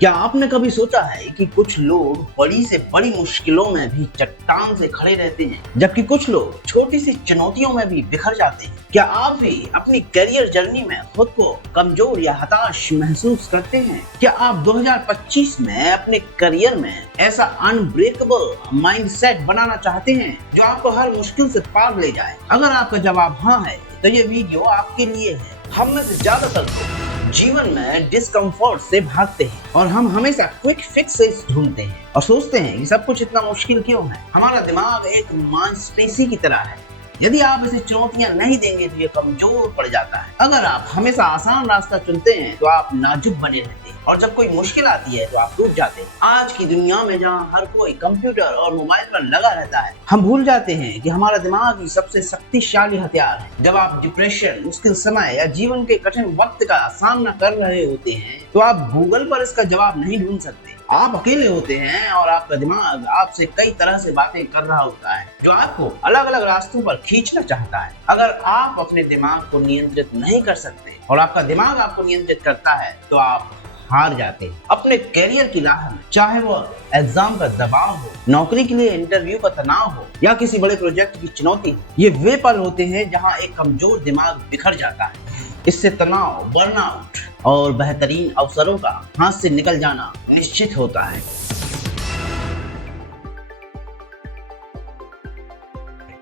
क्या आपने कभी सोचा है कि कुछ लोग बड़ी से बड़ी मुश्किलों में भी चट्टान से खड़े रहते हैं, जबकि कुछ लोग छोटी सी चुनौतियों में भी बिखर जाते हैं। क्या आप भी अपनी करियर जर्नी में खुद को कमजोर या हताश महसूस करते हैं? क्या आप 2025 में अपने करियर में ऐसा अनब्रेकेबल माइंडसेट बनाना चाहते हैं जो आपको हर मुश्किल से पार ले जाए? अगर आपका जवाब हाँ है तो ये वीडियो आपके लिए है। हम में से ज्यादातर लोग जीवन में डिस्कम्फर्ट से भागते हैं और हम हमेशा क्विक फिक्सेस ढूंढते हैं और सोचते हैं कि सब कुछ इतना मुश्किल क्यों है। हमारा दिमाग एक मांसपेशी की तरह है, यदि आप इसे चुनौतियां नहीं देंगे तो ये कमजोर पड़ जाता है। अगर आप हमेशा आसान रास्ता चुनते हैं तो आप नाजुक बने रहते हैं और जब कोई मुश्किल आती है तो आप टूट जाते हैं। आज की दुनिया में जहाँ हर कोई कंप्यूटर और मोबाइल पर लगा रहता है, हम भूल जाते हैं कि हमारा दिमाग ही सबसे शक्तिशाली हथियार है। जब आप डिप्रेशन, मुश्किल समय या जीवन के कठिन वक्त का सामना कर रहे होते हैं तो आप गूगल पर इसका जवाब नहीं ढूंढ सकते। आप अकेले होते हैं और आपका दिमाग आपसे कई तरह से बातें कर रहा होता है जो आपको अलग अलग रास्तों पर खींचना चाहता है। अगर आप अपने दिमाग को नियंत्रित नहीं कर सकते और आपका दिमाग आपको नियंत्रित करता है तो आप हार जाते हैं। अपने करियर की राह में, चाहे वो एग्जाम का दबाव हो, नौकरी के लिए इंटरव्यू का तनाव हो या किसी बड़े प्रोजेक्ट की चुनौती, ये वे पल होते हैं जहां एक कमजोर दिमाग बिखर जाता है। इससे तनाव, बर्नआउट और बेहतरीन अवसरों का हाथ से निकल जाना निश्चित होता है।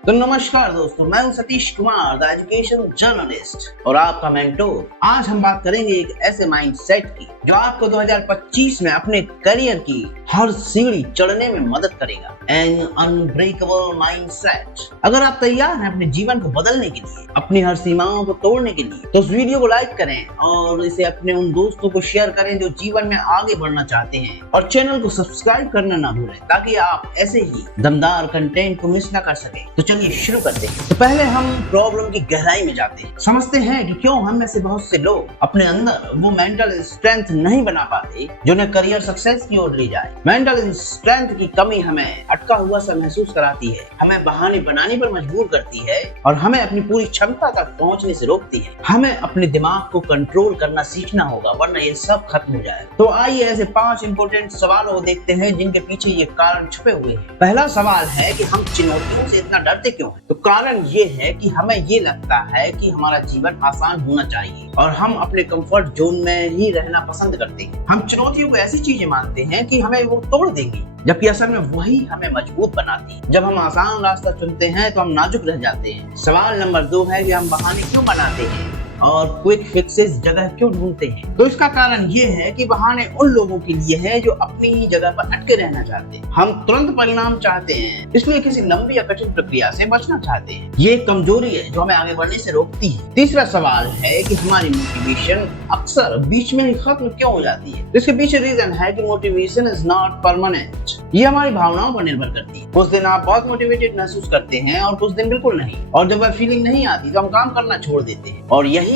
तो नमस्कार दोस्तों, मैं हूं Satish Kumar, the education journalist और आपका मेंटोर। आज हम बात करेंगे एक ऐसे माइंडसेट की जो आपको 2025 में अपने करियर की हर सीढ़ी चढ़ने में मदद करेगा। An unbreakable mindset. अगर आप तैयार हैं अपने जीवन को बदलने के लिए, अपनी हर सीमाओं को तोड़ने के लिए, तो इस वीडियो को लाइक करें और इसे अपने उन दोस्तों को शेयर करें जो जीवन में आगे बढ़ना चाहते हैं, और चैनल को सब्सक्राइब करना ना भूलें ताकि आप ऐसे ही दमदार कंटेंट को मिस ना कर सकें। तो चलिए शुरू करते हैं। तो पहले हम प्रॉब्लम की गहराई में जाते हैं, समझते हैं कि क्यों हम में से बहुत से लोग अपने अंदर वो मेंटल स्ट्रेंथ नहीं बना पाते जो उन्हें करियर सक्सेस की ओर ले जाए। मेंटल स्ट्रेंथ की कमी हमें अटका हुआ सा महसूस कराती है, हमें बहाने बनाने पर मजबूर करती है और हमें अपनी पूरी क्षमता तक पहुंचने से रोकती है। हमें अपने दिमाग को कंट्रोल करना सीखना होगा, वरना ये सब खत्म हो जाए। तो आइए ऐसे 5 इंपॉर्टेंट सवालों को देखते हैं जिनके पीछे ये कारण छुपे हुए हैं। पहला सवाल है कि हम चुनौतियों से इतना डरते क्यों हैं? तो कारण ये है कि हमें ये लगता है कि हमारा जीवन आसान होना चाहिए और हम अपने कंफर्ट जोन में ही रहना पसंद करते हैं। हम चुनौतियों को ऐसी चीजें मानते हैं कि हमें वो तोड़ देंगी, जबकि असल में वही हमें मजबूत बनाती है। जब हम आसान रास्ता चुनते हैं तो हम नाजुक रह जाते हैं। सवाल नंबर 2 है कि हम बहाने क्यों बनाते हैं और क्विक फिक्सेस जगह क्यों ढूंढते हैं? तो इसका कारण ये है कि बहाने उन लोगों के लिए है जो अपनी ही जगह पर अटके रहना चाहते हैं। हम तुरंत परिणाम चाहते हैं, इसलिए किसी लंबी या कठिन प्रक्रिया से बचना चाहते हैं। ये एक कमजोरी है जो हमें आगे बढ़ने से रोकती है। तीसरा सवाल है कि हमारी मोटिवेशन अक्सर बीच में ही खत्म क्यों हो जाती है? इसके पीछे रीजन है कि मोटिवेशन इज नॉट परमानेंट। ये हमारी भावनाओं पर निर्भर करती है। कुछ दिन आप बहुत मोटिवेटेड महसूस करते हैं और कुछ दिन बिल्कुल नहीं, और जब वह फीलिंग नहीं आती तो हम काम करना छोड़ देते हैं और यही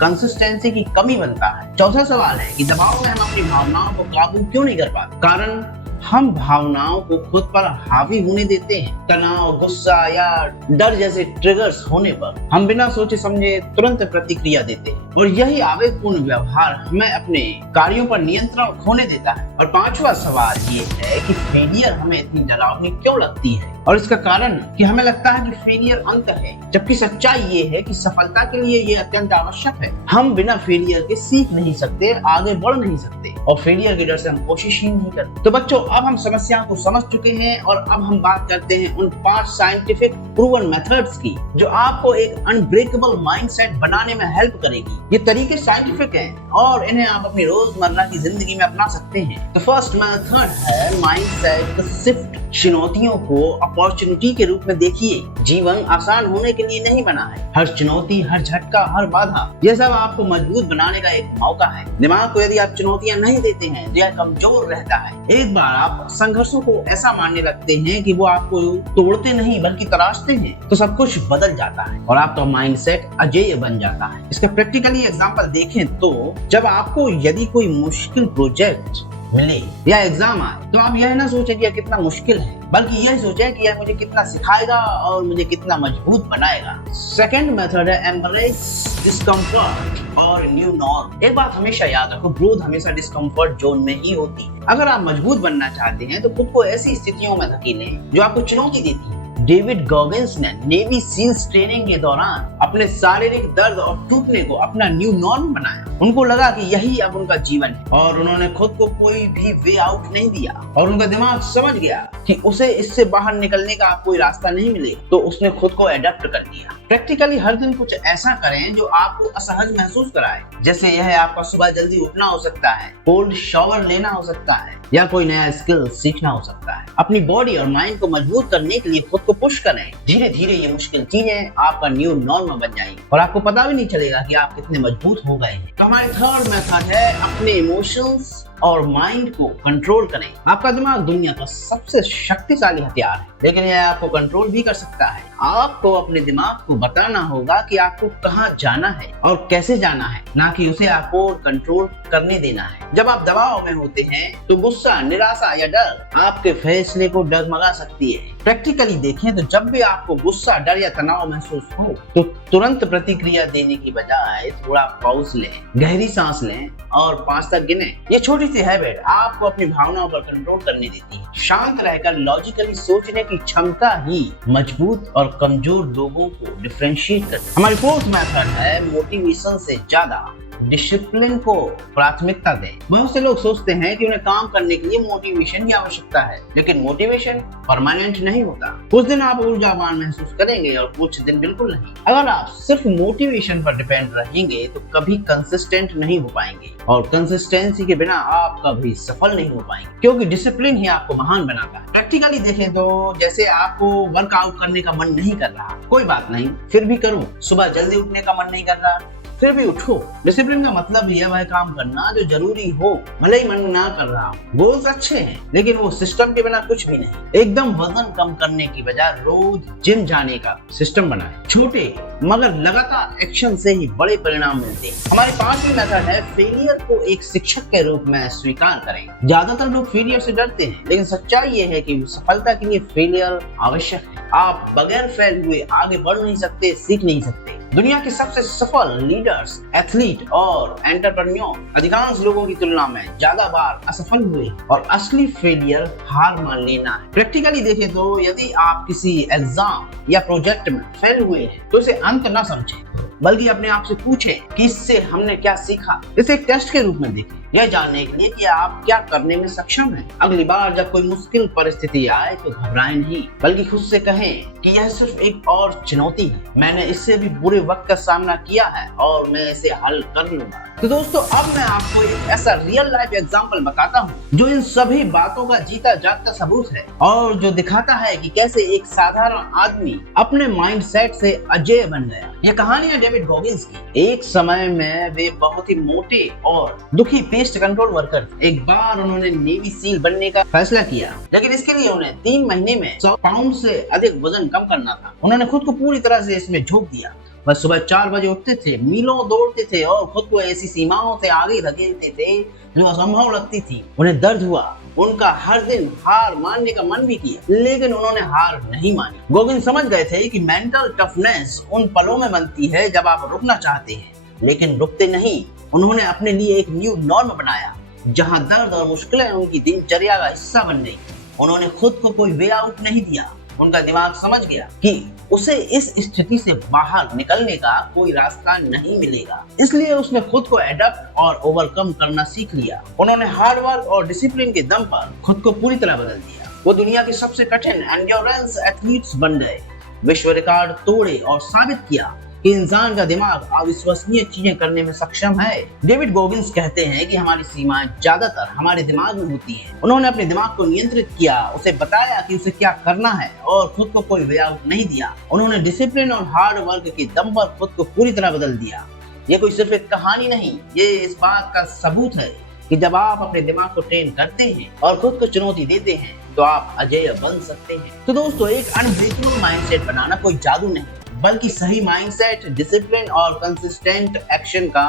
कंसिस्टेंसी की कमी बनता है। चौथा सवाल है कि दबाव में हम अपनी भावनाओं को काबू क्यों नहीं कर पाते? कारण हम भावनाओं को खुद पर हावी होने देते हैं। तनाव, गुस्सा या डर जैसे ट्रिगर्स होने पर हम बिना सोचे समझे तुरंत प्रतिक्रिया देते हैं और यही आवेगपूर्ण व्यवहार हमें अपने कार्यों पर नियंत्रण खोने देता है। और पांचवा सवाल ये है कि फेलियर हमें इतनी डरावनी क्यों लगती है? और इसका कारण कि हमें लगता है कि फेलियर अंत है, जबकि सच्चाई ये है कि सफलता के लिए ये अत्यंत आवश्यक है। हम बिना फेलियर के सीख नहीं सकते, आगे बढ़ नहीं सकते और फेलियर के डर से हम कोशिश ही नहीं करते। तो बच्चों, अब हम समस्याओं को समझ चुके हैं और अब हम बात करते हैं उन 5 साइंटिफिक प्रूवन मेथड्स की जो आपको एक अनब्रेकेबल माइंडसेट बनाने में हेल्प करेगी। ये तरीके साइंटिफिक हैं और इन्हें आप अपनी रोजमर्रा की जिंदगी में अपना सकते हैं। तो फर्स्ट मेथड है माइंडसेट शिफ्ट। चुनौतियों को अपॉर्चुनिटी के रूप में देखिए। जीवन आसान होने के लिए नहीं बना है। हर चुनौती, हर झटका, हर बाधा, ये सब आपको मजबूत बनाने का एक मौका है। दिमाग को यदि आप चुनौतियां नहीं देते हैं तो यह कमजोर रहता है। एक बार आप संघर्षों को ऐसा मानने लगते हैं कि वो आपको तोड़ते नहीं बल्कि तराशते हैं, तो सब कुछ बदल जाता है और आपका माइंडसेट अजेय बन जाता है। इसका प्रैक्टिकली एग्जांपल देखें तो जब आपको यदि कोई मुश्किल प्रोजेक्ट मिले या एग्जाम आए तो आप यह ना सोचें कि यह कितना मुश्किल है, बल्कि यह सोचें कि यह मुझे कितना सिखाएगा और मुझे कितना मजबूत बनाएगा। सेकंड मेथड है एम्ब्रेस डिस्कम्फर्ट और न्यू नॉर्म। एक बात हमेशा याद रखो, ग्रोथ हमेशा डिस्कम्फर्ट जोन में ही होती है। अगर आप मजबूत बनना चाहते हैं तो खुद को ऐसी स्थितियों में धकेलें जो आपको चुनौती देती है। डेविड गॉगिंस ने नेवी सील्स ट्रेनिंग के दौरान अपने शारीरिक दर्द और टूटने को अपना न्यू नॉर्म बनाया। उनको लगा कि यही अब उनका जीवन है और उन्होंने खुद को कोई भी वे आउट नहीं दिया और उनका दिमाग समझ गया कि उसे इससे बाहर निकलने का कोई रास्ता नहीं मिलेगा, तो उसने खुद को एडेप्ट कर दिया। प्रैक्टिकली हर दिन कुछ ऐसा करें जो आपको असहज महसूस कराए, जैसे यह आपका सुबह जल्दी उठना हो सकता है, कोल्ड शावर लेना हो सकता है या कोई नया स्किल सीखना हो सकता है। अपनी बॉडी और माइंड को मजबूत करने के लिए खुद को पुश करें। धीरे धीरे ये मुश्किल चीजें आपका न्यू नॉर्म बन जाएंगी और आपको पता भी नहीं चलेगा कि आप कितने मजबूत हो गए हैं। हमारी थर्ड मेथड है अपने इमोशंस और माइंड को कंट्रोल करें। आपका दिमाग दुनिया का सबसे शक्तिशाली हथियार है, लेकिन यह आपको कंट्रोल भी कर सकता है। आपको अपने दिमाग को बताना होगा कि आपको कहां जाना है और कैसे जाना है, ना कि उसे आपको कंट्रोल करने देना है। जब आप दबाव में होते हैं तो गुस्सा, निराशा या डर आपके फैसले को डगमगा सकती है। प्रैक्टिकली देखें तो जब भी आपको गुस्सा, डर या तनाव महसूस हो तो तुरंत प्रतिक्रिया देने की बजाय थोड़ा पॉज लें, गहरी सांस लें और 5 तक गिने। ये छोटी सी हैबिट आपको अपनी भावनाओं पर कंट्रोल करने देती है। शांत रहकर लॉजिकली सोचने की क्षमता ही मजबूत और कमजोर लोगों को डिफरेंशिएट करती है। हमारी फोर्थ मेथड है मोटिवेशन से ज्यादा डिसिप्लिन को प्राथमिकता दें। बहुत से लोग सोचते हैं कि उन्हें काम करने के लिए मोटिवेशन की आवश्यकता है, लेकिन मोटिवेशन परमानेंट नहीं होता। कुछ दिन आप ऊर्जावान महसूस करेंगे और कुछ दिन बिल्कुल नहीं। अगर आप सिर्फ मोटिवेशन पर डिपेंड रहेंगे तो कभी कंसिस्टेंट नहीं हो पाएंगे और कंसिस्टेंसी के बिना आप कभी सफल नहीं हो पाएंगे, क्योंकि डिसिप्लिन ही आपको महान बनाता है। प्रैक्टिकली देखें तो जैसे आपको वर्कआउट करने का मन नहीं कर रहा, कोई बात नहीं, फिर भी करो। सुबह जल्दी उठने का मन नहीं कर रहा, फिर भी उठो। डिसिप्लिन का मतलब ही है वह काम करना जो जरूरी हो, भले ही मन ना कर रहा हो। गोल्स अच्छे हैं, लेकिन वो सिस्टम के बिना कुछ भी नहीं। एकदम वजन कम करने की बजाय रोज जिम जाने का सिस्टम बनाएं। छोटे मगर लगातार एक्शन से ही बड़े परिणाम मिलते हैं। हमारी 5वीं मेथड है फेलियर को एक शिक्षक के रूप में स्वीकार करें। ज्यादातर लोग फेलियर से डरते हैं, लेकिन सच्चाई ये है कि सफलता के लिए फेलियर आवश्यक है। आप बगैर फेल हुए आगे बढ़ नहीं सकते, सीख नहीं सकते। दुनिया के सबसे सफल लीडर्स, एथलीट और एंटरप्रेन्योर अधिकांश लोगों की तुलना में ज्यादा बार असफल हुए और असली फेलियर हार मान लेना है। प्रैक्टिकली देखें तो यदि आप किसी एग्जाम या प्रोजेक्ट में फेल हुए हैं तो इसे अंत न समझें, बल्कि अपने आप से पूछें कि इससे हमने क्या सीखा। इसे एक टेस्ट के रूप में देखें, यह जानने के लिए कि आप क्या करने में सक्षम हैं। अगली बार जब कोई मुश्किल परिस्थिति आए तो घबराएं नहीं, बल्कि खुद से कहें कि यह सिर्फ एक और चुनौती है, मैंने इससे भी बुरे वक्त का सामना किया है और मैं इसे हल कर लूंगा। तो दोस्तों, अब मैं आपको एक ऐसा रियल लाइफ एग्जांपल बताता हूँ जो इन सभी बातों का जीता जागता सबूत है और जो दिखाता है कि कैसे एक साधारण आदमी अपने माइंडसेट से अजेय बन गया। यह कहानी है डेविड गॉगिंस की। एक समय में वे बहुत ही मोटे और दुखी पेस्ट कंट्रोल वर्कर थे। एक बार उन्होंने नेवी सील बनने का फैसला किया, लेकिन इसके लिए उन्हें 3 महीने में 100 पाउंड से अधिक वजन कम करना था। उन्होंने खुद को पूरी तरह से इसमें झोंक दिया। वह सुबह 4 बजे उठते थे, मीलों दौड़ते थे और खुद को ऐसी सीमाओं से आगे धकेलते थे जो असंभव लगती थी। उन्हें दर्द हुआ, उनका हर दिन हार मानने का मन भी किया, लेकिन उन्होंने हार नहीं मानी। गोगिंस समझ गए थे कि मेंटल टफनेस उन पलों में बनती है जब आप रुकना चाहते हैं, लेकिन रुकते नहीं। उन्होंने अपने लिए एक न्यू नॉर्म बनाया जहां दर्द और मुश्किलें उनकी दिनचर्या का हिस्सा बन गई। उन्होंने खुद को कोई वे आउट नहीं दिया। उनका दिमाग समझ गया कि उसे इस स्थिति से बाहर निकलने का कोई रास्ता नहीं मिलेगा, इसलिए उसने खुद को एडप्ट और ओवरकम करना सीख लिया। उन्होंने हार्ड वर्क और डिसिप्लिन के दम पर खुद को पूरी तरह बदल दिया। वो दुनिया के सबसे कठिन एंड्योरेंस एथलीट्स बन गए, विश्व रिकॉर्ड तोड़े और साबित किया कि इंसान का दिमाग अविश्वसनीय चीजें करने में सक्षम है। डेविड गॉगिंस कहते हैं कि हमारी सीमाएं ज्यादातर हमारे दिमाग में होती हैं। उन्होंने अपने दिमाग को नियंत्रित किया, उसे बताया कि उसे क्या करना है और खुद को कोई वे आउट नहीं दिया। उन्होंने डिसिप्लिन और हार्ड वर्क के दम पर खुद को पूरी तरह बदल दिया। ये कोई सिर्फ एक कहानी नहीं, ये इस बात का सबूत है कि जब आप अपने दिमाग को ट्रेन करते हैं और खुद को चुनौती देते हैं तो आप अजेय बन सकते हैं। तो दोस्तों, एक अनब्रेकेबल माइंडसेट बनाना कोई जादू नहीं, बल्कि सही माइंडसेट, डिसिप्लिन और कंसिस्टेंट एक्शन का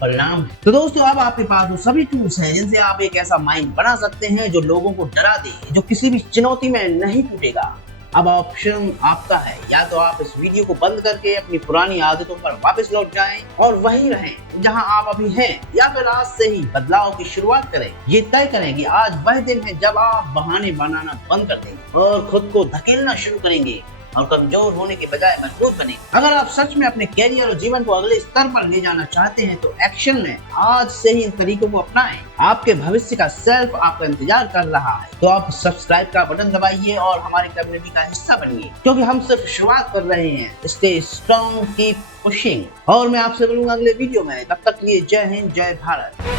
परिणाम है। तो दोस्तों अब आपके पास वो सभी टूल्स हैं जिनसे आप एक ऐसा माइंड बना सकते हैं जो लोगों को डरा दे, जो किसी भी चुनौती में नहीं टूटेगा। अब ऑप्शन आपका है, या तो आप इस वीडियो को बंद करके अपनी पुरानी आदतों पर वापस लौट जाएं और वहीं रहें जहां आप अभी हैं, या फिर आज से ही बदलाव की शुरुआत करें। ये तय करें कि आज वह दिन है जब आप बहाने बनाना बंद कर देंगे और खुद को धकेलना शुरू करेंगे और कमजोर होने के बजाय मजबूत बने। अगर आप सच में अपने कैरियर और जीवन को अगले स्तर पर ले जाना चाहते हैं तो एक्शन में आज से ही इन तरीकों को अपनाएं। आपके भविष्य का सेल्फ आपका इंतजार कर रहा है। तो आप सब्सक्राइब का बटन दबाइए और हमारे कम्युनिटी का हिस्सा बनिए, क्योंकि हम सिर्फ शुरुआत कर रहे हैं। Stay strong, keep pushing. और मैं आपसे मिलूंगा अगले वीडियो में। तब तक के लिए जय हिंद, जय भारत।